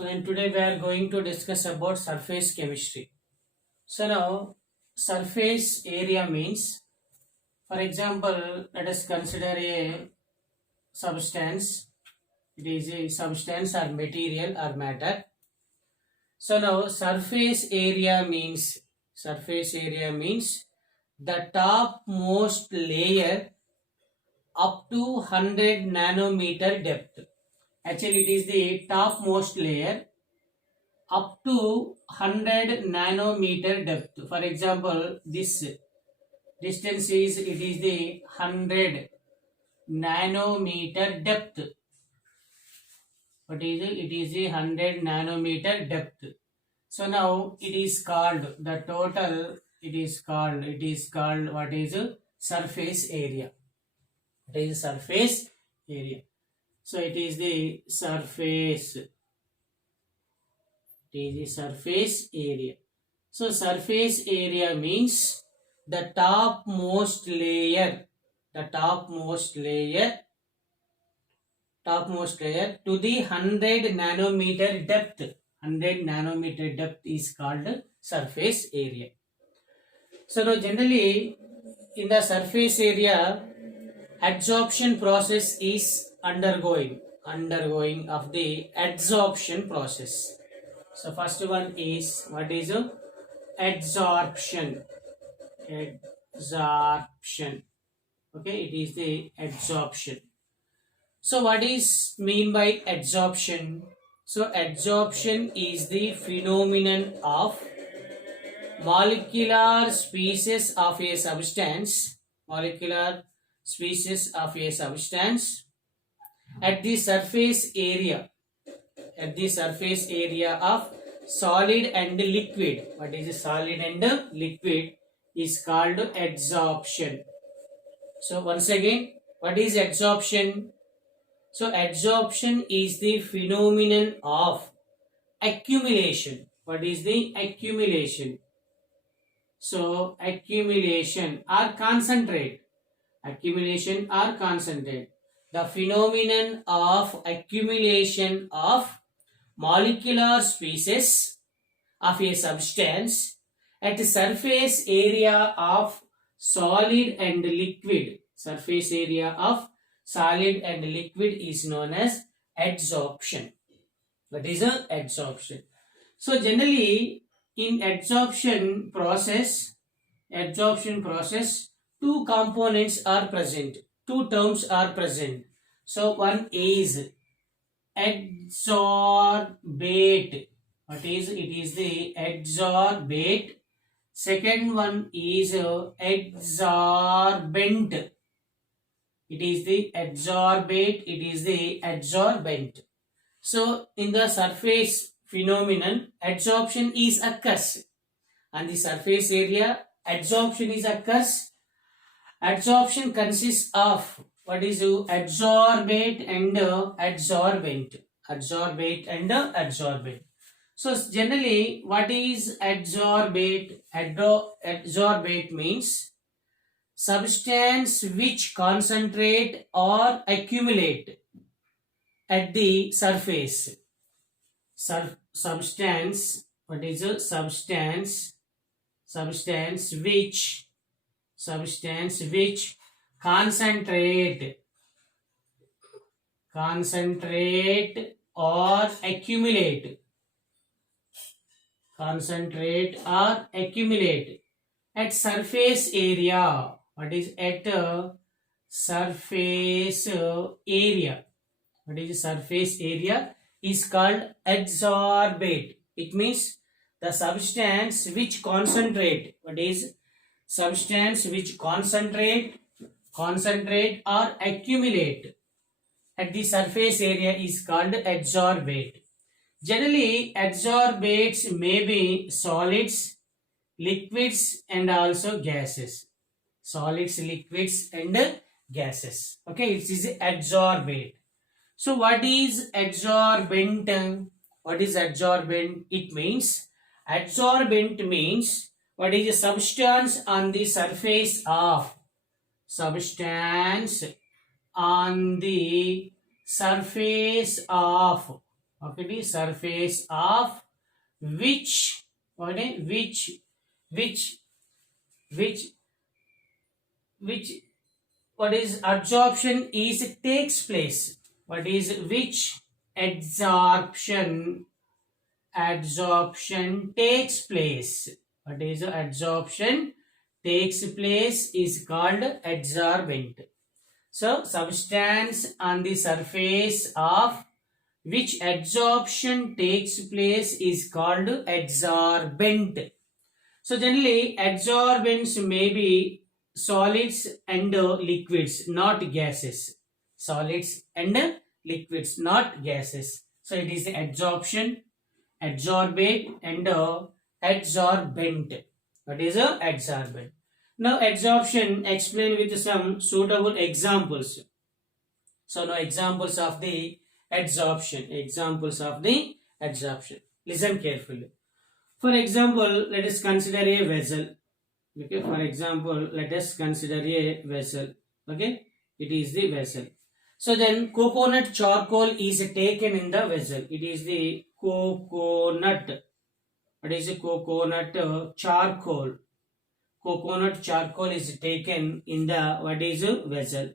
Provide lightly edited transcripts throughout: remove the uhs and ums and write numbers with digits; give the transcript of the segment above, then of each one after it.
So then today we are going to discuss about surface chemistry. So now surface area means, for example, let us consider a substance. It is a substance or material or matter. So now surface area means the topmost layer up to 100 nanometer depth. Actually, it is the topmost layer up to 100 nanometer depth. For example, this distance is the 100 nanometer depth. What is it? It is the 100 nanometer depth. So now it is called the total. It is called what is surface area. It is surface area. So it is the surface. It is the surface area. So surface area means the topmost layer to the 100 nanometer depth. 100 nanometer depth is called surface area. So now generally in the surface area, adsorption process is undergoing of the adsorption process. So first one is what is adsorption. Okay, it is the adsorption. So what is mean by adsorption? So adsorption is the phenomenon of molecular species of a substance at the surface area of solid and liquid. What is solid and liquid is called adsorption. So once again, what is adsorption? So adsorption is the phenomenon of accumulation. What is the accumulation? So accumulation or concentrate. The phenomenon of accumulation of molecular species of a substance at the surface area of solid and liquid. Surface area of solid and liquid is known as adsorption. What is adsorption? So generally in adsorption process, two components are present, two terms are present. So one is adsorbate. What is it? Is the adsorbate. Second one is adsorbent. It is the adsorbent. So in the surface phenomenon, adsorption is occurs. On the surface area, adsorption is occurs. Adsorption consists of what is adsorbate and adsorbent. So generally, what is adsorbate? Adsorbate means substance which concentrate or accumulate at the surface. Substance. What is a substance? Substance which concentrate or accumulate at surface area. What is at surface area? What is surface area is called adsorbate. It means the substance which concentrate. What is substance which concentrate or accumulate at the surface area is called adsorbate. Generally, adsorbates may be solids, liquids and also gases. Solids, liquids and gases. Okay, it is adsorbate. So what is adsorbent? It means adsorbent means what is a substance on the surface of Okay, the surface of which, okay, which which which what is absorption is takes place. What is which absorption takes place. What is absorption takes place is called adsorbent. So substance on the surface of which absorption takes place is called adsorbent. So generally adsorbents may be solids and liquids, not gases. Solids and liquids, not gases. So it is the absorption, adsorbate and adsorbent. What is a adsorbent? Now absorption explain with some suitable examples. So now examples of the adsorption. Examples of the adsorption. Listen carefully. For example, let us consider a vessel. Okay, for example, let us consider a vessel. Okay, it is the vessel. So then coconut charcoal is taken in the vessel. It is the coconut. What is the coconut charcoal? Coconut charcoal is taken in the what is a vessel.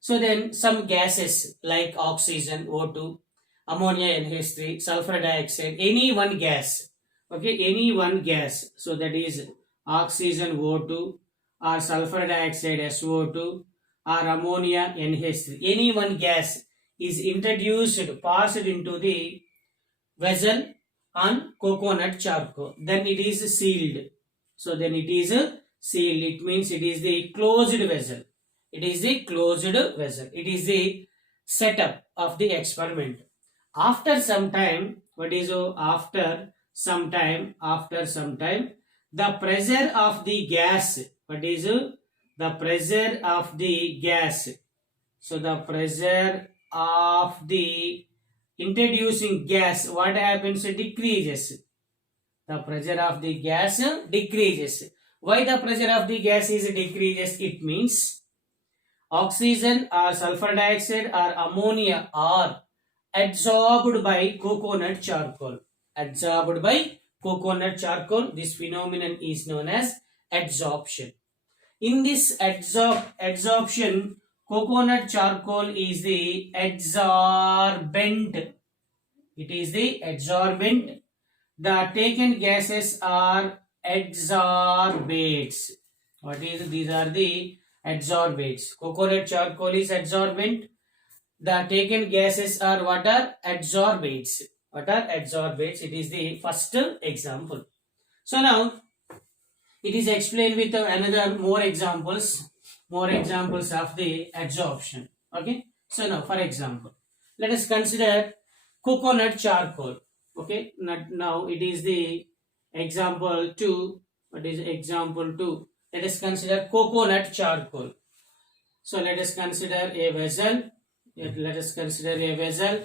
So then some gases like oxygen, O2, ammonia NH3, sulfur dioxide, any one gas. Okay, any one gas. So that is oxygen O2 or sulfur dioxide SO2 or ammonia NH3. Any one gas is introduced, passed into the vessel on coconut charcoal. Then it is sealed. So then it is sealed. It means it is the closed vessel. It is the closed vessel. It is the setup of the experiment. After some time, what is after some time, the pressure of the gas, what is the pressure of the gas? So the pressure of the introducing gas, what happens? It decreases. The pressure of the gas decreases. Why the pressure of the gas is decreases? It means oxygen or sulfur dioxide or ammonia are absorbed by coconut charcoal. Absorbed by coconut charcoal. This phenomenon is known as adsorption. In this adsorption, coconut charcoal is the adsorbent. It is the adsorbent. The taken gases are adsorbates. What is these are the adsorbates. Coconut charcoal is adsorbent. The taken gases are what are adsorbates. What are adsorbates? It is the first example. So now it is explained with another more examples of the adsorption. Okay. So now for example, let us consider coconut charcoal. Okay. Now it is the example 2. What is example 2? Let us consider coconut charcoal. So let us consider a vessel. Let us consider a vessel.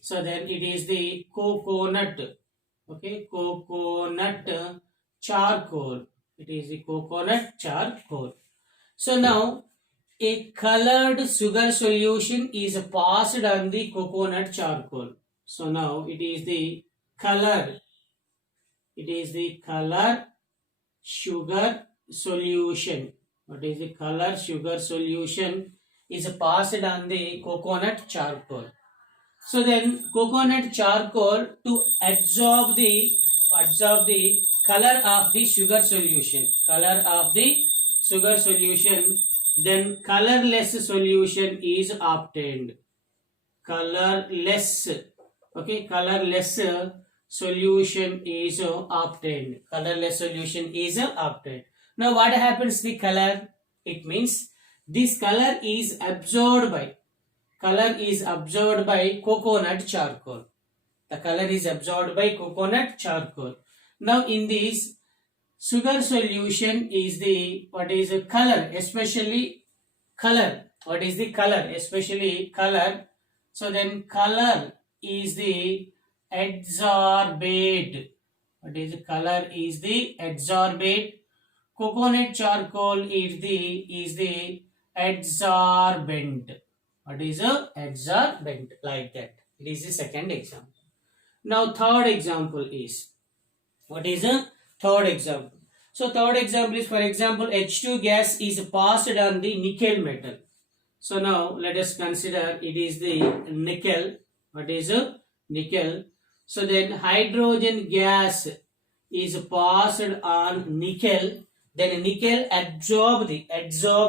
So then it is the coconut. Okay, coconut charcoal. It is the coconut charcoal. So now a colored sugar solution is passed on the coconut charcoal. So now it is the color. It is the color sugar solution. What is the color sugar solution is passed on the coconut charcoal. So then coconut charcoal to absorb the color of the sugar solution. Then colorless solution is obtained. Colorless solution is obtained. Colorless solution is obtained. Now what happens to the color? It means this color is absorbed by coconut charcoal. The color is absorbed by coconut charcoal. Now in this sugar solution is the what is the color, especially color. What is the color? Especially color. So then color is the adsorbate. What is the color? Is the adsorbate. Coconut charcoal is the adsorbent. What is a adsorbent? Like that. It is the second example. Now third example is, what is a third example? So third example is, for example, H2 gas is passed on the nickel metal. So now let us consider it is the nickel. What is a nickel? So then hydrogen gas is passed on nickel. Then nickel absorb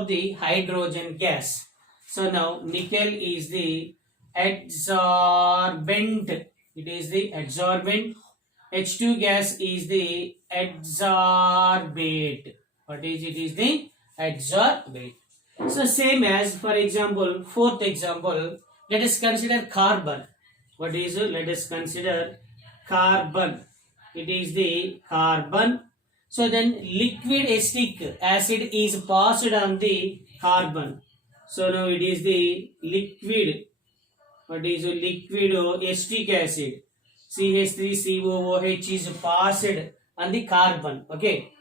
the hydrogen gas. So now nickel is the adsorbent. It is the adsorbent. H2 gas is the adsorbate. What is it? Is the adsorbate. So same as, for example, fourth example, let us consider carbon. What is it? Let us consider carbon. It is the carbon. So then liquid acetic acid is passed on the carbon. So now it is the liquid. What is a liquid acetic acid? CH3COOH is passed on the carbon. Okay.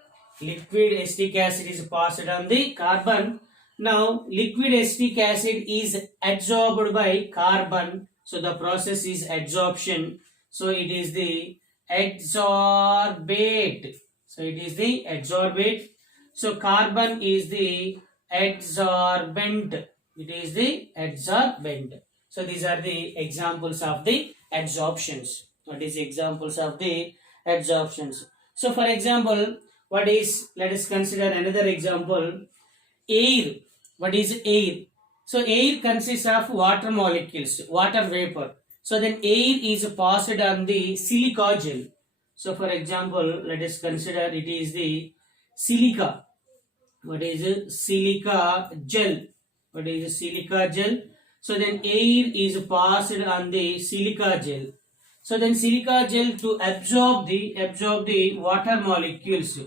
Liquid acetic acid is passed on the carbon. Now liquid acetic acid is adsorbed by carbon. So the process is adsorption. So it is the adsorbate. So it is the adsorbate. So carbon is the adsorbent. It is the adsorbent. So these are the examples of the adsorptions. What is examples of the adsorptions? So for example, what is, let us consider another example, air. What is air? So air consists of water molecules, water vapor. So then air is passed on the silica gel. So for example, let us consider it is the silica. What is it? Silica gel. What is a silica gel? So then air is passed on the silica gel. So then silica gel to absorb the water molecules.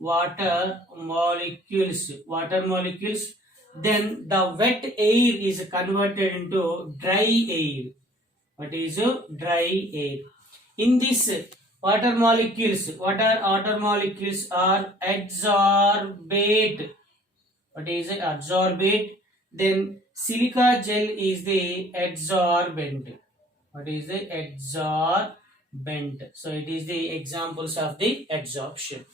Water molecules. Then the wet air is converted into dry air. What is dry air? In this water molecules are adsorbate. What is it? Adsorbate. Then silica gel is the adsorbent. What is the adsorbent? So it is the examples of the adsorption.